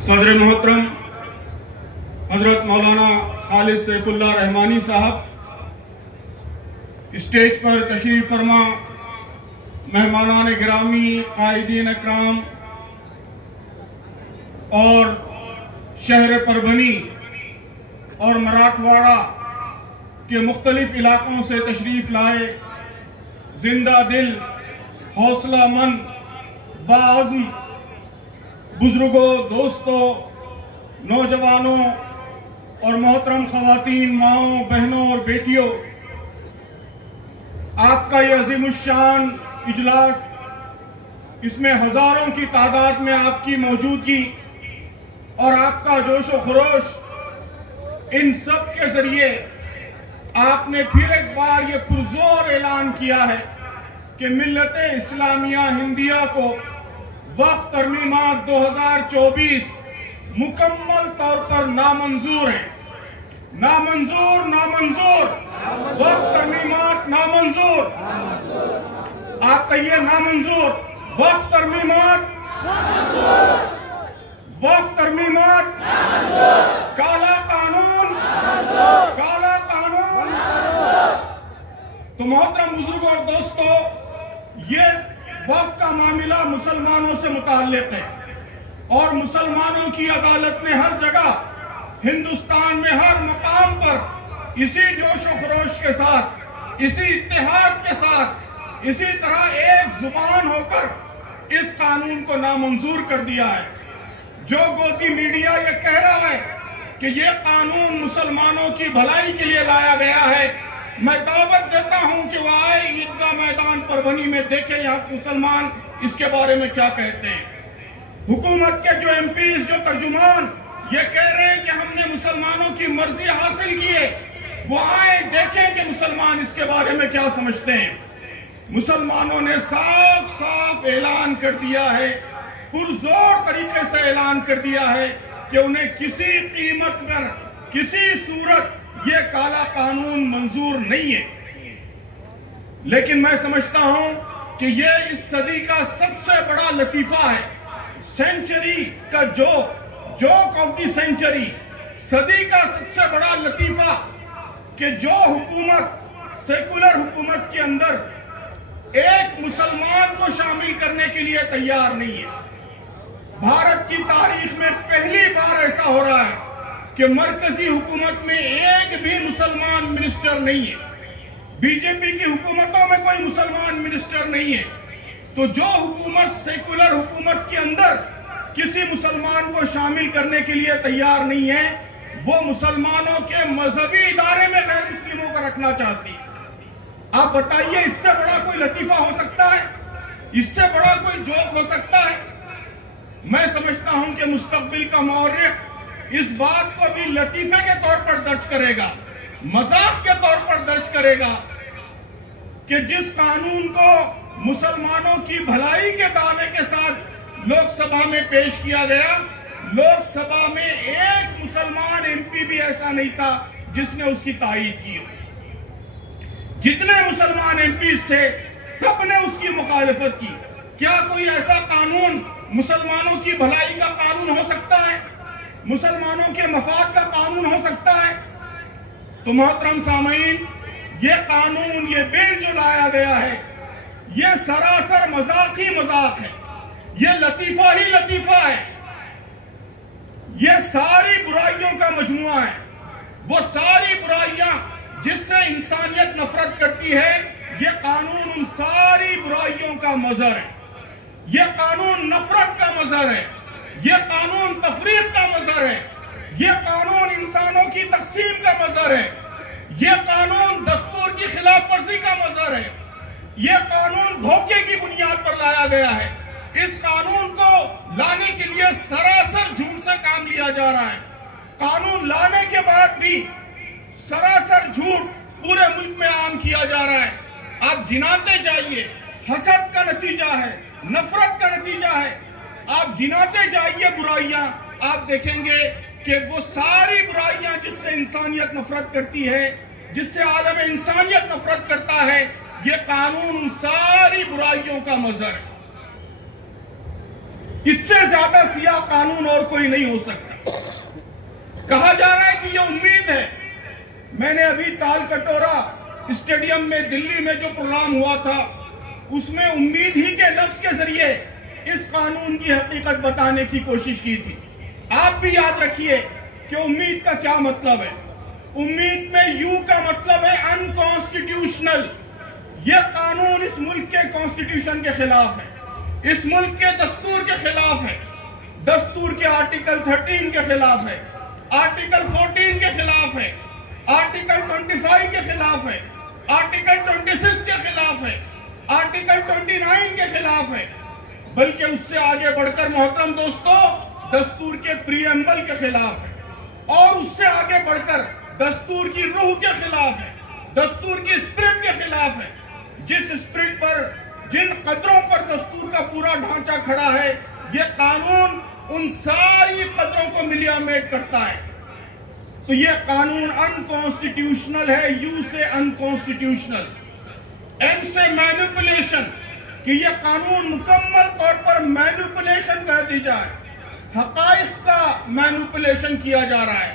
صدر محترم حضرت مولانا خالد سیف اللہ رحمانی صاحب، اسٹیج پر تشریف فرما مہمانان گرامی، قائدین اکرام اور شہر پربھنی اور مراٹھواڑہ کے مختلف علاقوں سے تشریف لائے زندہ دل، حوصلہ مند، باعزم بزرگوں، دوستوں، نوجوانوں اور محترم خواتین، ماؤں، بہنوں اور بیٹیوں، آپ کا یہ عظیم الشان اجلاس، اس میں ہزاروں کی تعداد میں آپ کی موجودگی اور آپ کا جوش و خروش، ان سب کے ذریعے آپ نے پھر ایک بار یہ پرزور اعلان کیا ہے کہ ملت اسلامیہ ہندیہ کو وقف ترمیمات 2024 مکمل طور پر نامنظور ہیں۔ نامنظور، نامنظور، وقف ترمیمات نامنظور۔ آپ کہیے نامنظور، وقف ترمیمات، وقف ترمیمات، کالا قانون، کالا قانون۔ تو محترم بزرگوں اور دوستوں، یہ وقف کا معاملہ مسلمانوں سے متعلق ہے اور مسلمانوں کی عدالت نے ہر جگہ، ہندوستان میں ہر مقام پر اسی جوش و خروش کے ساتھ، اسی اتحاد کے ساتھ، اسی طرح ایک زبان ہو کر اس قانون کو نامنظور کر دیا ہے۔ جو گودی میڈیا یہ کہہ رہا ہے کہ یہ قانون مسلمانوں کی بھلائی کے لیے لایا گیا ہے، میں دعوت دیتا ہوں کہ وہ آئے عیدگاہ میدان پربھنی میں دیکھیں یہاں مسلمان اس کے بارے میں کیا کہتے ہیں۔ حکومت کے جو ایم پیز، جو ترجمان یہ کہہ رہے ہیں کہ ہم نے مسلمانوں کی مرضی حاصل کی ہے، وہ آئیں دیکھیں کہ مسلمان اس کے بارے میں کیا سمجھتے ہیں۔ مسلمانوں نے صاف صاف اعلان کر دیا ہے، پرزور طریقے سے اعلان کر دیا ہے کہ انہیں کسی قیمت پر، کسی صورت یہ کالا قانون منظور نہیں ہے۔ لیکن میں سمجھتا ہوں کہ یہ اس صدی کا سب سے بڑا لطیفہ ہے، سینچری کا جوک آف دی سینچری، صدی کا سب سے بڑا لطیفہ کہ جو حکومت، سیکولر حکومت کے اندر ایک مسلمان کو شامل کرنے کے لیے تیار نہیں ہے۔ بھارت کی تاریخ میں پہلی بار ایسا ہو رہا ہے کہ مرکزی حکومت میں ایک بھی مسلمان منسٹر نہیں ہے، بی جے پی کی حکومتوں میں کوئی مسلمان منسٹر نہیں ہے۔ تو جو حکومت سیکولر حکومت کے اندر کسی مسلمان کو شامل کرنے کے لیے تیار نہیں ہے، وہ مسلمانوں کے مذہبی ادارے میں غیر مسلموں کو رکھنا چاہتی ہے۔ آپ بتائیے اس سے بڑا کوئی لطیفہ ہو سکتا ہے؟ اس سے بڑا کوئی جوک ہو سکتا ہے؟ میں سمجھتا ہوں کہ مستقبل کا مورخ اس بات کو بھی لطیفے کے طور پر درج کرے گا، مذاق کے طور پر درج کرے گا کہ جس قانون کو مسلمانوں کی بھلائی کے دعوے کے ساتھ لوک سبھا میں پیش کیا گیا، لوک سبھا میں ایک مسلمان ایم پی بھی ایسا نہیں تھا جس نے اس کی تائید کی ہو۔ جتنے مسلمان ایم پیز تھے سب نے اس کی مخالفت کی۔ کیا کوئی ایسا قانون مسلمانوں کی بھلائی کا قانون ہو سکتا ہے؟ مسلمانوں کے مفاد کا قانون ہو سکتا ہے؟ تو محترم سامعین، یہ قانون، یہ بل جو لایا گیا ہے، یہ سراسر مذاق ہی مذاق ہے، یہ لطیفہ ہی لطیفہ ہے، یہ ساری برائیوں کا مجموعہ ہے۔ وہ ساری برائیاں جس سے انسانیت نفرت کرتی ہے، یہ قانون ان ساری برائیوں کا مظہر ہے۔ یہ قانون نفرت کا مظہر ہے، یہ قانون تفریق کا مظہر ہے، یہ قانون انسانوں کی تقسیم کا مظہر ہے، یہ قانون دستور کی خلاف ورزی کا مظہر ہے، یہ قانون دھوکے کی بنیاد پر لایا گیا ہے۔ اس قانون کو لانے کے لیے سراسر جھوٹ سے کام لیا جا رہا ہے۔ قانون لانے کے بعد بھی سراسر جھوٹ پورے ملک میں عام کیا جا رہا ہے۔ آپ گناتے جائیے، حسد کا نتیجہ ہے، نفرت کا نتیجہ ہے۔ آپ گناتے جائیے برائیاں، آپ دیکھیں گے کہ وہ ساری برائیاں جس سے انسانیت نفرت کرتی ہے، جس سے عالم انسانیت نفرت کرتا ہے، یہ قانون ساری برائیوں کا مظہر ہے۔ اس سے زیادہ سیاہ قانون اور کوئی نہیں ہو سکتا۔ کہا جا رہا ہے کہ یہ امید ہے۔ میں نے ابھی تال کٹورا اسٹیڈیم میں دلی میں جو پروگرام ہوا تھا اس میں امید ہی کے لفظ کے ذریعے اس قانون کی حقیقت بتانے کی کوشش کی تھی۔ آپ بھی یاد رکھیے کہ امید کا کیا مطلب ہے۔ امید میں یو کا مطلب ہے انکانسٹیٹیوشنل۔ یہ قانون اس ملک کے کانسٹیٹیوشن کے خلاف ہے، اس ملک کے دستور کے خلاف ہے، دستور کے آرٹیکل 13 کے خلاف ہے، آرٹیکل 14 کے خلاف ہے، آرٹیکل 25 کے خلاف ہے، آرٹیکل 26 کے خلاف ہے، آرٹیکل 29 کے خلاف ہے، بلکہ اس سے آگے بڑھ کر محترم دوستو دستور کے پریمبل کے خلاف ہے، اور اس سے آگے بڑھ کر دستور کی روح کے خلاف ہے، دستور کی اسپرٹ کے خلاف ہے۔ جس اسپرٹ پر، جن قدروں پر دستور کا پورا ڈھانچہ کھڑا ہے، یہ قانون ان ساری قدروں کو ملیامیٹ کرتا ہے۔ تو یہ قانون انکانسٹیٹیوشنل ہے، یو سے انکانسٹیٹیوشنل، این سے مینیپولیشن، کہ یہ قانون مکمل طور پر مینیپولیشن کر دی جائے، حقائق کا مینیپولیشن کیا جا رہا ہے،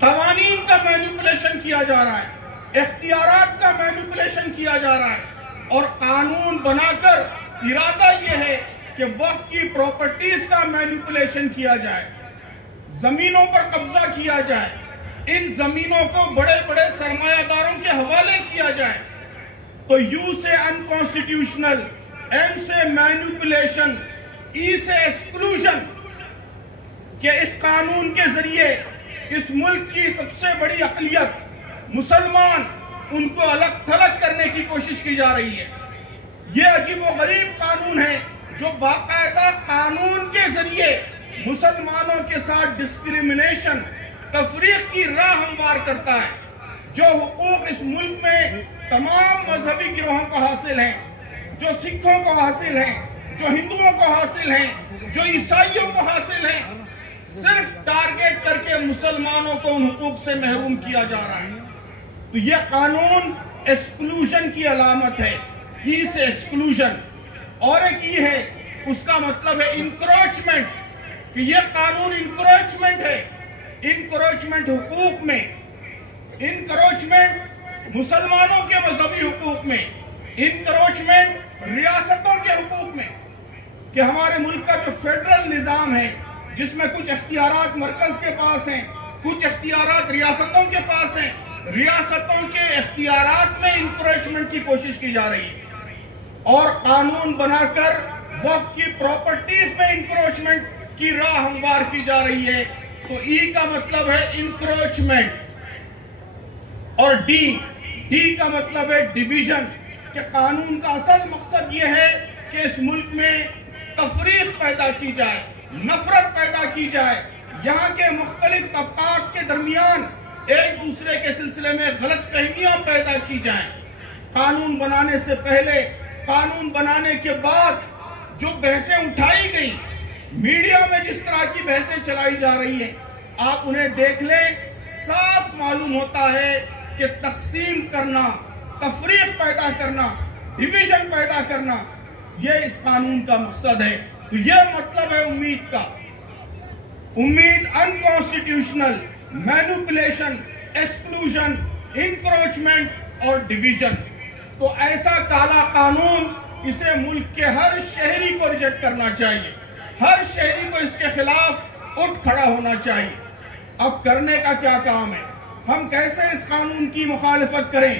قوانین کا مینیپولیشن کیا جا رہا ہے، اختیارات کا مینیپولیشن کیا جا رہا ہے، اور قانون بنا کر ارادہ یہ ہے کہ وقف کی پراپرٹیز کا مینیپولیشن کیا جائے، زمینوں پر قبضہ کیا جائے، ان زمینوں کو بڑے بڑے سرمایہ داروں کے حوالے کیا جائے۔ تو یو سے انکانسٹیٹیوشنل، ایم سے مینیپولیشن، ای سے ایکسکلوژن، کہ اس قانون کے ذریعے اس ملک کی سب سے بڑی اقلیت مسلمان، ان کو الگ تھلگ کرنے کی کوشش کی جا رہی ہے۔ یہ عجیب و غریب قانون ہے جو باقاعدہ قانون کے ذریعے مسلمانوں کے ساتھ ڈسکریمنیشن، تفریق کی راہ ہموار کرتا ہے۔ جو حقوق اس ملک میں تمام مذہبی گروہوں کو حاصل ہیں، جو سکھوں کو حاصل ہیں، جو ہندوؤں کو حاصل ہیں، جو عیسائیوں کو حاصل ہیں، صرف ٹارگیٹ کر کے مسلمانوں کو ان حقوق سے محروم کیا جا رہا ہے۔ تو یہ قانون ایکسکلوژن کی علامت ہے، ای سے ایکسکلوژن۔ اور ایک ای ہے، اس کا مطلب ہے انکروچمنٹ، کہ یہ قانون انکروچمنٹ ہے، انکروچمنٹ حقوق میں، انکروچمنٹ مسلمانوں کے مذہبی حقوق میں، انکروچمنٹ ریاستوں کے حقوق میں، کہ ہمارے ملک کا جو فیڈرل نظام ہے جس میں کچھ اختیارات مرکز کے پاس ہیں، کچھ اختیارات ریاستوں کے پاس ہیں، ریاستوں کے اختیارات میں انکروچمنٹ کی کوشش کی جا رہی ہے، اور قانون بنا کر وقف کی پراپرٹیز میں انکروچمنٹ کی راہ ہموار کی جا رہی ہے۔ تو ای کا مطلب ہے انکروچمنٹ، اور ڈی کا مطلب ہے ڈیویژن، کہ قانون کا اصل مقصد یہ ہے کہ اس ملک میں تفریق پیدا کی جائے، نفرت پیدا کی جائے، یہاں کے مختلف طبقات کے درمیان ایک دوسرے کے سلسلے میں غلط فہمیاں پیدا کی جائیں۔ قانون بنانے سے پہلے، قانون بنانے کے بعد جو بحثیں اٹھائی گئی، میڈیا میں جس طرح کی بحثیں چلائی جا رہی ہیں، آپ انہیں دیکھ لیں، صاف معلوم ہوتا ہے کہ تقسیم کرنا، تفریق پیدا کرنا، ڈیویژن پیدا کرنا، یہ اس قانون کا مقصد ہے۔ تو یہ مطلب ہے امید کا۔ امید انکانسٹیٹیوشنل، مینیپولیشن، ایکسکلوژن، انکروچمنٹ اور ڈیویژن۔ تو ایسا کالا قانون، اسے ملک کے ہر شہری کو ریجیکٹ کرنا چاہیے، ہر شہری کو اس کے خلاف اٹھ کھڑا ہونا چاہیے۔ اب کرنے کا کیا کام ہے؟ ہم کیسے اس قانون کی مخالفت کریں؟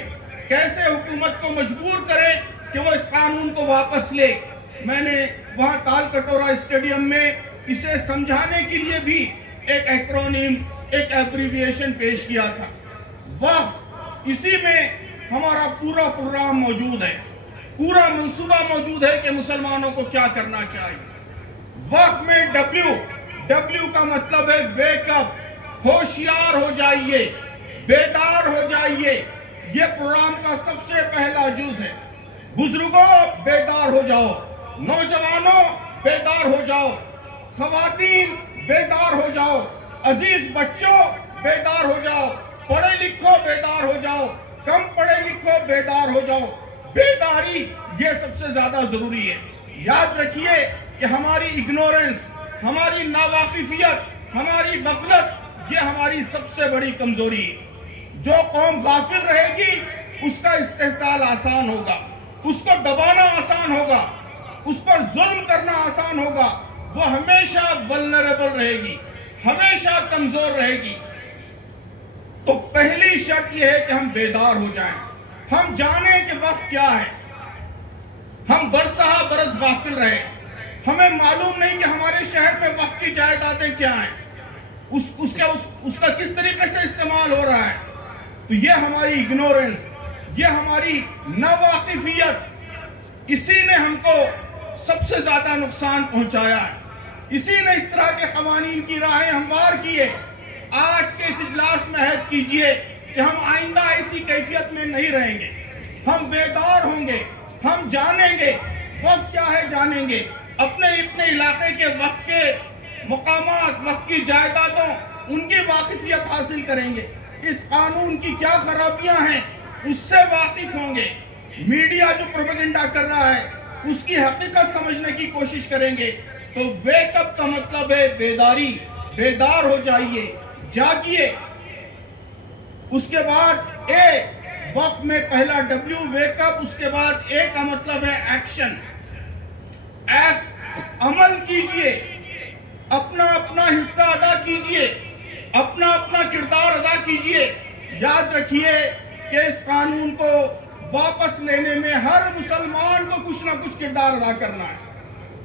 کیسے حکومت کو مجبور کریں کہ وہ اس قانون کو واپس لے؟ میں نے وہاں تال کٹورا اسٹیڈیم میں اسے سمجھانے کے لیے بھی ایک ایکرونیم، ایک ایبریویشن پیش کیا تھا۔ وقف، اسی میں ہمارا پورا پروگرام موجود ہے، پورا منصوبہ موجود ہے کہ مسلمانوں کو کیا کرنا چاہیے۔ وقف میں ڈبلیو کا مطلب ہے ویک اپ، ہوشیار ہو جائیے، بیدار ہو جائیے۔ یہ پروگرام کا سب سے پہلا جز ہے۔ بزرگوں بیدار ہو جاؤ، نوجوانوں بیدار ہو جاؤ، خواتین بیدار ہو جاؤ، عزیز بچوں بیدار ہو جاؤ، پڑھے لکھو بیدار ہو جاؤ، کم پڑھے لکھو بیدار ہو جاؤ۔ بیداری یہ سب سے زیادہ ضروری ہے۔ یاد رکھیے کہ ہماری اگنورنس، ہماری ناواقفیت، ہماری غفلت، یہ ہماری سب سے بڑی کمزوری ہے۔ جو قوم غافل رہے گی اس کا استحصال آسان ہوگا، اس کو دبانا آسان ہوگا، اس پر ظلم کرنا آسان ہوگا، وہ ہمیشہ vulnerable رہے گی، ہمیشہ کمزور رہے گی۔ تو پہلی شرط یہ ہے کہ ہم بیدار ہو جائیں، ہم جانیں کہ وقت کیا ہے۔ ہم برسہ برس غافل رہے، ہمیں معلوم نہیں کہ ہمارے شہر میں وقت کی جائیدادیں کیا ہیں، اس کا کس طریقے سے استعمال ہو رہا ہے۔ تو یہ ہماری اگنورنس، یہ ہماری ناواقفیت، اسی نے ہم کو سب سے زیادہ نقصان پہنچایا ہے۔ اسی نے اس طرح کے قوانین کی راہیں ہموار کیے۔ آج کے اس اجلاس میں عہد کیجئے کہ ہم آئندہ ایسی کیفیت میں نہیں رہیں گے، ہم بیدار ہوں گے، ہم جانیں گے وقت کیا ہے، جانیں گے اپنے علاقے کے وقت کے مقامات، وقت کی جائیدادوں، ان کی واقفیت حاصل کریں گے، اس قانون کی کیا خرابیاں ہیں اس سے واقف ہوں گے۔ میڈیا جو پروپیگنڈا کر رہا ہے اس کی حقیقت سمجھنے کی کوشش کریں گے۔ تو ویک اپ کا مطلب ہے بیداری، بیدار ہو جائیے، جاگیے۔ اس کے بعد اے وقت میں پہلا ڈبلیو ویک اپ، اس کے بعد اے کا مطلب ہے ایکشن، عمل کیجئے، اپنا اپنا حصہ ادا کیجئے، اپنا اپنا کردار ادا کیجئے۔ یاد رکھیے کہ اس قانون کو واپس لینے میں ہر مسلمان کو کچھ نہ کچھ کردار ادا کرنا ہے،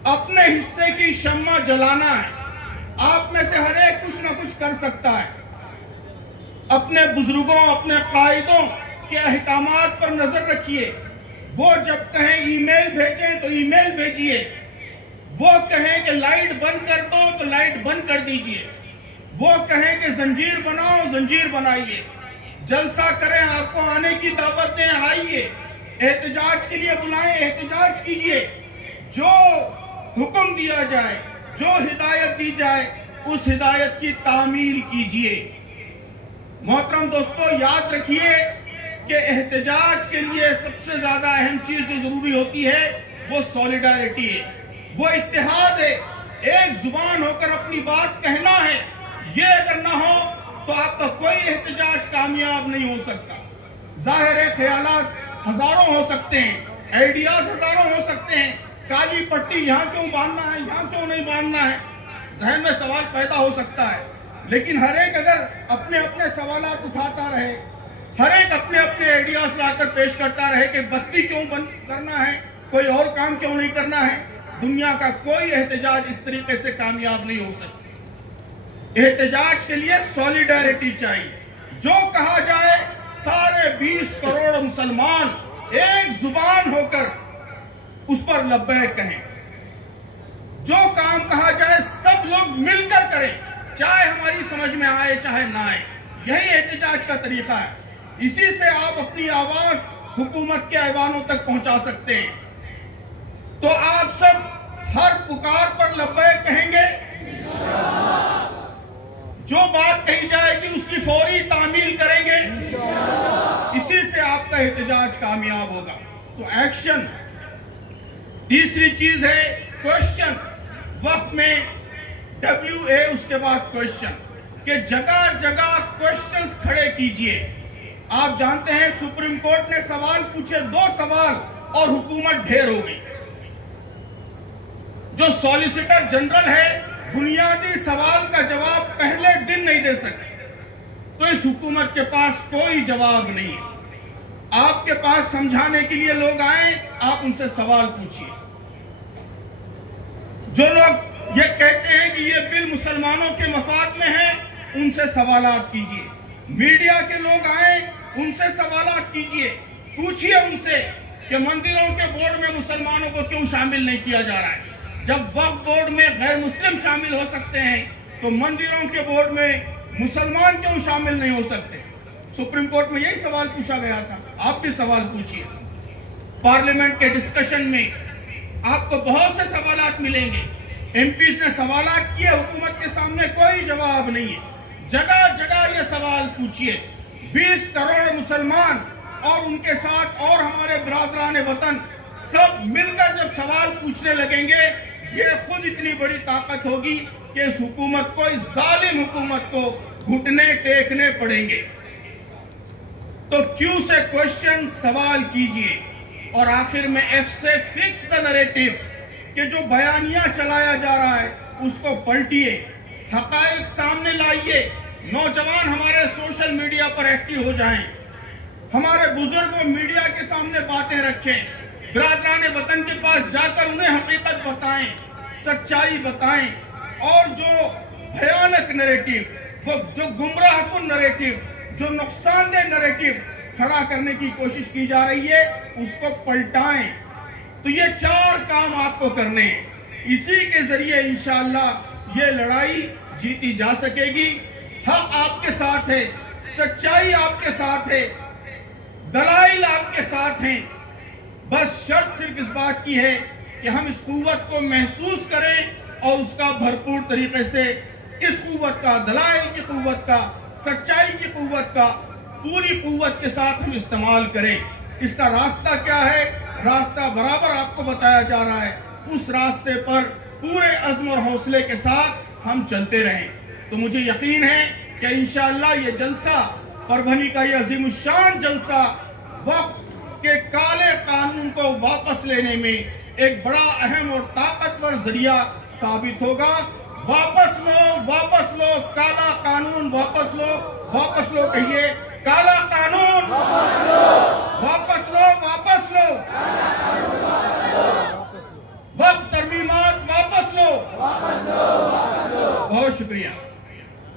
اپنے حصے کی شمع جلانا ہے۔ آپ میں سے ہر ایک کچھ نہ کچھ کر سکتا ہے۔ اپنے بزرگوں، اپنے قائدوں کے احکامات پر نظر رکھیے۔ وہ جب کہیں ای میل بھیجیں تو ای میل بھیجیے، وہ کہیں کہ لائٹ بند کر دو تو لائٹ بند کر دیجئے، وہ کہیں کہ زنجیر بناؤ زنجیر بنائیے، جلسہ کریں آپ کو آنے کی دعوت دیں آئیے، احتجاج کے لیے بلائیں احتجاج کیجئے۔ جو حکم دیا جائے، جو ہدایت دی جائے اس ہدایت کی تعمیل کیجئے۔ محترم دوستو، یاد رکھیے کہ احتجاج کے لیے سب سے زیادہ اہم چیز جو ضروری ہوتی ہے وہ سولیڈارٹی ہے، وہ اتحاد ہے، ایک زبان ہو کر اپنی بات کہنا ہے۔ یہ اگر نہ ہو تو آپ کا کوئی احتجاج کامیاب نہیں ہو سکتا۔ ظاہر ہے خیالات ہزاروں ہو سکتے ہیں، آئیڈیاز ہزاروں ہو سکتے ہیں، کالی پٹی یہاں کیوں باندھنا ہے، یہاں کیوں نہیں باندھنا ہے، ذہن میں سوال پیدا ہو سکتا ہے۔ لیکن ہر ایک اگر اپنے اپنے سوالات اٹھاتا رہے، ہر ایک اپنے اپنے آئیڈیاز لا کر پیش کرتا رہے کہ بتی کیوں بند کرنا ہے، کوئی اور کام کیوں نہیں کرنا ہے، دنیا کا کوئی احتجاج اس طریقے سے کامیاب نہیں ہو سکتا۔ احتجاج کے لیے سولیڈارٹی چاہیے۔ جو کہا جائے سارے 20 کروڑ مسلمان ایک زبان ہو کر اس پر لبیک کہیں، جو کام کہا جائے سب لوگ مل کر کریں، چاہے ہماری سمجھ میں آئے چاہے نہ آئے۔ یہی احتجاج کا طریقہ ہے، اسی سے آپ اپنی آواز حکومت کے ایوانوں تک پہنچا سکتے ہیں۔ تو آپ سب ہر پکار پر لبیک کہیں گے؟ جو بات کہی جائے گی اس کی فوری تعمیل کریں گے؟ اسی سے آپ کا احتجاج کامیاب ہوگا۔ تو ایکشن۔ تیسری چیز ہے کوشچن۔ وقت میں ڈبلیو اے اس کے بعد کوشچن، کہ جگہ جگہ کوشچنز کھڑے کیجئے۔ آپ جانتے ہیں سپریم کورٹ نے سوال پوچھے 2 سوال اور حکومت ڈھیر ہو گئی۔ جو سولیسیٹر جنرل ہے بنیادی سوال کا جواب پہلے دن نہیں دے سکے، تو اس حکومت کے پاس کوئی جواب نہیں ہے۔ آپ کے پاس سمجھانے کے لیے لوگ آئیں، آپ ان سے سوال پوچھئے۔ جو لوگ یہ کہتے ہیں کہ یہ بل مسلمانوں کے مفاد میں ہے، ان سے سوالات کیجئے۔ میڈیا کے لوگ آئیں، ان سے سوالات کیجئے، پوچھئے ان سے کہ مندروں کے بورڈ میں مسلمانوں کو کیوں شامل نہیں کیا جا رہا ہے۔ جب وقف بورڈ میں غیر مسلم شامل ہو سکتے ہیں تو مندروں کے بورڈ میں مسلمان کیوں شامل نہیں ہو سکتے؟ سپریم کورٹ میں یہی سوال پوچھا گیا تھا۔ آپ بھی سوال پوچھئے۔ پارلیمنٹ کے ڈسکشن میں آپ کو بہت سے سوالات ملیں گے۔ ایم پیز نے سوالات کیے، حکومت کے سامنے کوئی جواب نہیں ہے۔ جگہ جگہ یہ سوال پوچھئے۔ 20 کروڑ مسلمان اور ان کے ساتھ اور ہمارے برادران وطن سب مل کر جب سوال پوچھنے لگیں گے، یہ خود اتنی بڑی طاقت ہوگی کہ اس حکومت کو، اس ظالم حکومت کو گھٹنے ٹیکنے پڑیں گے۔ تو کیوں سے کوشچن سوال کیجئے، اور آخر میں ایف سے فکس دا نریٹو، کہ جو بیانیہ چلایا جا رہا ہے اس کو پلٹیے، حقائق سامنے لائیے، نوجوان ہمارے سوشل میڈیا پر ایکٹیو ہو جائیں، ہمارے بزرگ میڈیا کے سامنے باتیں رکھیں، برادران وطن کے پاس جا کر انہیں حقیقت بتائیں، سچائی بتائیں، اور جو بھیانک نریٹو، وہ جو گمراہ کن نریٹو، جو نقصان دہ نریٹو کھڑا کرنے کی کوشش کی جا رہی ہے اس کو پلٹائیں۔ تو یہ 4 کام آپ کو کرنے ہیں، اسی کے ذریعے انشاءاللہ یہ لڑائی جیتی جا سکے گی۔ حق آپ کے ساتھ ہے، سچائی آپ کے ساتھ ہے، دلائل آپ کے ساتھ ہیں، بس شرط صرف اس بات کی ہے کہ ہم اس قوت کو محسوس کریں اور اس کا بھرپور طریقے سے، اس قوت کا، دلائل کی قوت کا، سچائی کی قوت کا پوری قوت کے ساتھ ہم استعمال کریں۔ اس کا راستہ کیا ہے؟ راستہ برابر آپ کو بتایا جا رہا ہے، اس راستے پر پورے عزم اور حوصلے کے ساتھ ہم چلتے رہیں۔ تو مجھے یقین ہے کہ انشاءاللہ یہ جلسہ، پربھنی کا یہ عظیم الشان جلسہ، وقت کے کالے قانون کو واپس لینے میں ایک بڑا اہم اور طاقتور ذریعہ ثابت ہوگا۔ واپس لو کالا قانون، واپس لو کہیے، کالا قانون واپس لو، وقت ترمیمات واپس لو۔ بہت شکریہ۔